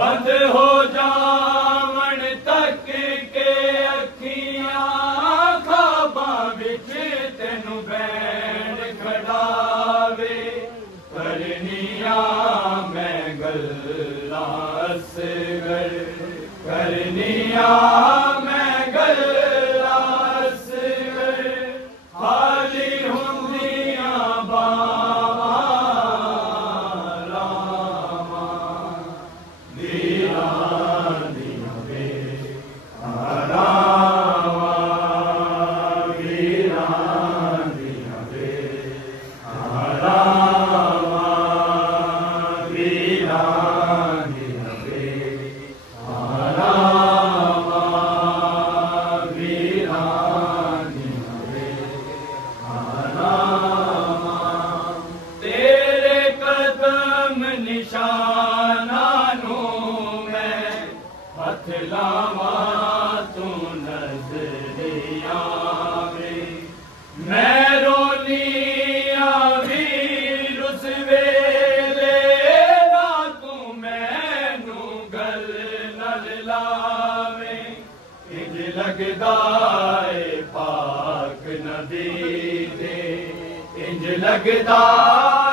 बंद हो जावन तक के अखियां खाबां विच तेनू बैण खड़ावे करनियां मैं गल्लां असगर करनियां मैं गल्लां असगर खाली हुंदियां लावा तू नजरिया में मैं रोनिया भी रुस वेले ना तू मैनू गल नल लावे इंज लगदा है पाक नबी दे इंज लगदा